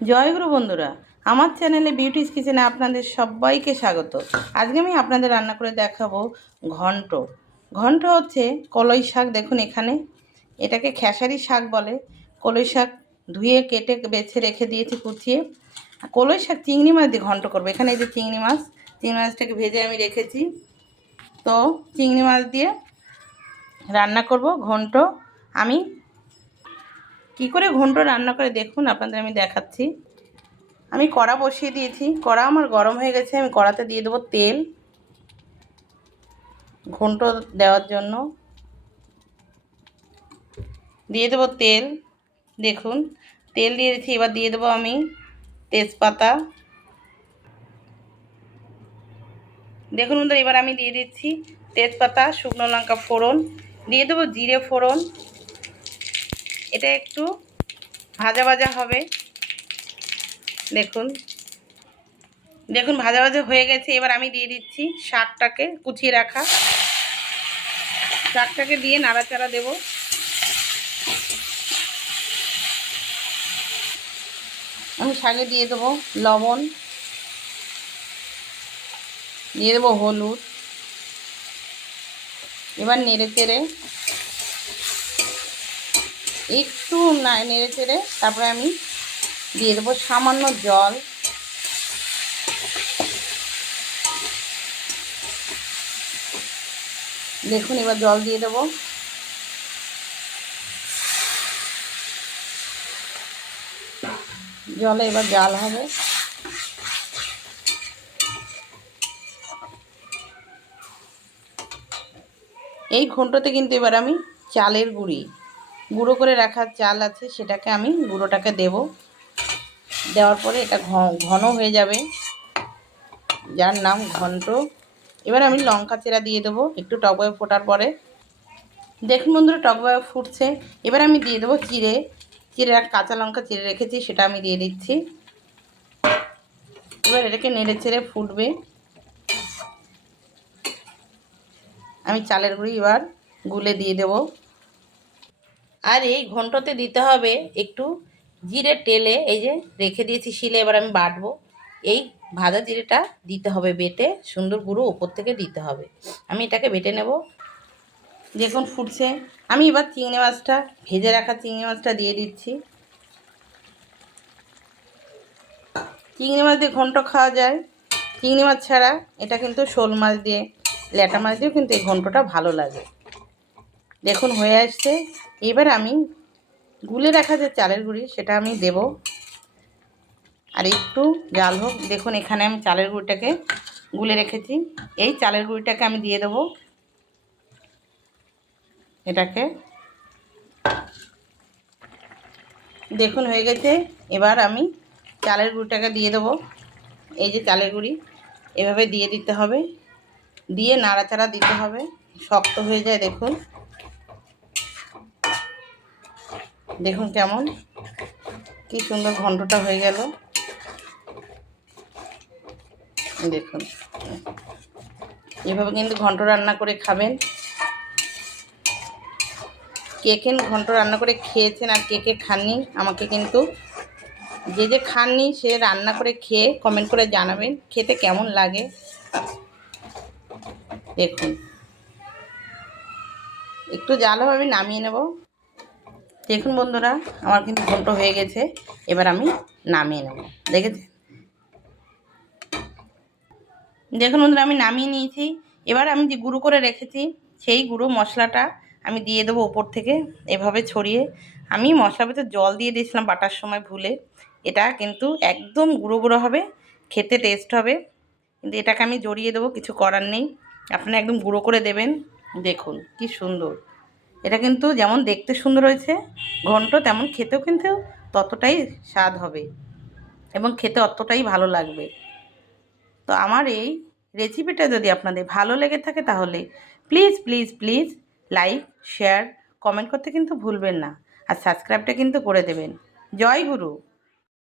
জয়গুরু বন্ধুরা, আমার চ্যানেলে বিউটিস কিচেনে আপনাদের সবাইকে স্বাগত। আজকে আমি আপনাদের রান্না করে দেখাবো ঘন্ট। ঘন্ট হচ্ছে কলই শাক। দেখুন এখানে এটাকে খেসারি শাক বলে। কলই শাক ধুয়ে কেটে বেছে রেখে দিয়েছি কুচিয়ে। কলই শাক চিংড়ি মাছ দিয়ে ঘন্ট করবো। এখানে এই যে চিংড়ি মাছটাকে ভেজে আমি রেখেছি। তো চিংড়ি মাছ দিয়ে রান্না করব ঘন্ট। আমি কি করে ঘন্ট রান্না করে দেখুন আপনাদের আমি দেখাচ্ছি। আমি কড়া বসিয়ে দিয়েছি, কড়া আমার গরম হয়ে গেছে। আমি কড়াতে দিয়ে দেবো তেল ঘন্ট দেওয়ার জন্য। দিয়ে দেবো তেল, দেখুন তেল দিয়ে দিয়েছি। এবার দিয়ে দেবো আমি তেজপাতা। দেখুন বন্ধুরা, এবার আমি দিয়ে দিচ্ছি তেজপাতা, শুকনো লঙ্কা ফোড়ন, দিয়ে দেবো জিরে ফোড়ন। এটা একটু ভাজা ভাজা হবে। দেখুন দেখুন ভাজা ভাজা হয়ে গেছে। এবার আমি দিয়ে দিচ্ছি শাকটাকে, কুচিয়ে রাখা শাকটাকে দিয়ে নাড়াচাড়া দেবো। আমি শাকে দিয়ে দেবো লবণ, দিয়ে দেবো হলুদ। এবার নেড়ে চেড়ে একটু নেড়ে চেড়ে তারপরে আমি দিয়ে দেবো সামান্য জল। দেখুন এবার জল দিয়ে দেবো। জলে এবার জাল হবে। এই ঘন্টতে কিন্তু এবার আমি চালের গুঁড়ো করে রাখা চাল আছে, সেটাকে আমি গুঁড়োটাকে দেব। দেওয়ার পরে এটা ঘন হয়ে যাবে, যার নাম ঘন্ট। এবার আমি লঙ্কা চেরা দিয়ে দেবো একটু টকবয়ে ফোটার পরে। দেখুন বন্ধুরা, টকবয়ে ফুটছে। এবার আমি দিয়ে দেবো চিড়ে কাঁচা লঙ্কা চিড়ে রেখেছি, সেটা আমি দিয়ে দিচ্ছি। এবার এটাকে নেড়ে চেড়ে ফুটবে। আমি চালের গুঁড়ি এবার গুলে দিয়ে দেব। আর এই ঘন্টতে দিতে হবে একটু জিরে টেলে, এই যে রেখে দিয়েছি শিলে। এবার আমি বাটবো। এই ভাজা জিরেটা দিতে হবে বেটে, সুন্দর গুঁড়ো ওপর থেকে দিতে হবে। আমি এটাকে বেটে নেব। দেখুন ফুটছে। আমি এবার চিংড়ি মাছটা, ভেজে রাখা চিংড়ি মাছটা দিয়ে দিচ্ছি। চিংড়ি মাছ দিয়ে ঘন্ট খাওয়া যায়। চিংড়ি মাছ ছাড়া এটা কিন্তু শোল মাছ দিয়ে, ল্যাটা মাছ দিয়েও কিন্তু এই ঘন্টটা ভালো লাগে। দেখুন হয়ে আসছে। এবার আমি গুলে রাখা যে চালের গুঁড়ি, সেটা আমি দেব। আর একটু জাল হোক। দেখুন এখানে আমি চালের গুঁড়িটাকে গুলে রেখেছি। এই চালের গুঁড়িটাকে আমি দিয়ে দেবো। এটাকে দেখুন হয়ে গেছে। এবার আমি চালের গুঁড়িটাকে দিয়ে দেবো। এই যে চালের গুঁড়ি, এভাবে দিয়ে দিতে হবে, দিয়ে নাড়াচাড়া দিতে হবে। শক্ত হয়ে যায়। দেখুন দেখুন কেমন কি সুন্দর ঘন্টটা হয়ে গেল। দেখুন এভাবে কিন্তু ঘন্ট রান্না করে খাবেন। কে কে ঘন্ট রান্না করে খেয়েছেন আর কে কে খাননি, আমাকে কিন্তু যে খাননি সে রান্না করে খেয়ে কমেন্ট করে জানাবেন খেতে কেমন লাগে। দেখুন একটু জাল হবে, আমি নামিয়ে নেব। দেখুন বন্ধুরা, আমার কিন্তু ঘন্ট হয়ে গেছে। এবার আমি নামিয়ে নেব। দেখেছেন? দেখুন বন্ধুরা, আমি নামিয়ে নিয়েছি। এবার আমি যে গুঁড়ো করে রেখেছি সেই গুঁড়ো মশলাটা আমি দিয়ে দেবো ওপর থেকে এভাবে ছড়িয়ে। আমি মশলার ভিতরে জল দিয়ে দিয়েছিলাম বাটার সময় ভুলে। এটা কিন্তু একদম গুঁড়ো গুঁড়ো হবে, খেতে টেস্ট হবে। কিন্তু এটাকে আমি জড়িয়ে দেবো, কিছু করার নেই। আপনারা একদম গুঁড়ো করে দেবেন। দেখুন কি সুন্দর। এটা কিন্তু যেমন দেখতে সুন্দর হয়েছে ঘন্ট, তেমন খেতেও কিন্তু ততটাই স্বাদ হবে এবং খেতে অতটাই ভালো লাগবে। তো আমার এই রেসিপিটা যদি আপনাদের ভালো লেগে থাকে তাহলে please please please like, share, comment করতে কিন্তু ভুলবেন না। আর সাবস্ক্রাইবটা কিন্তু করে দেবেন। জয় গুরু।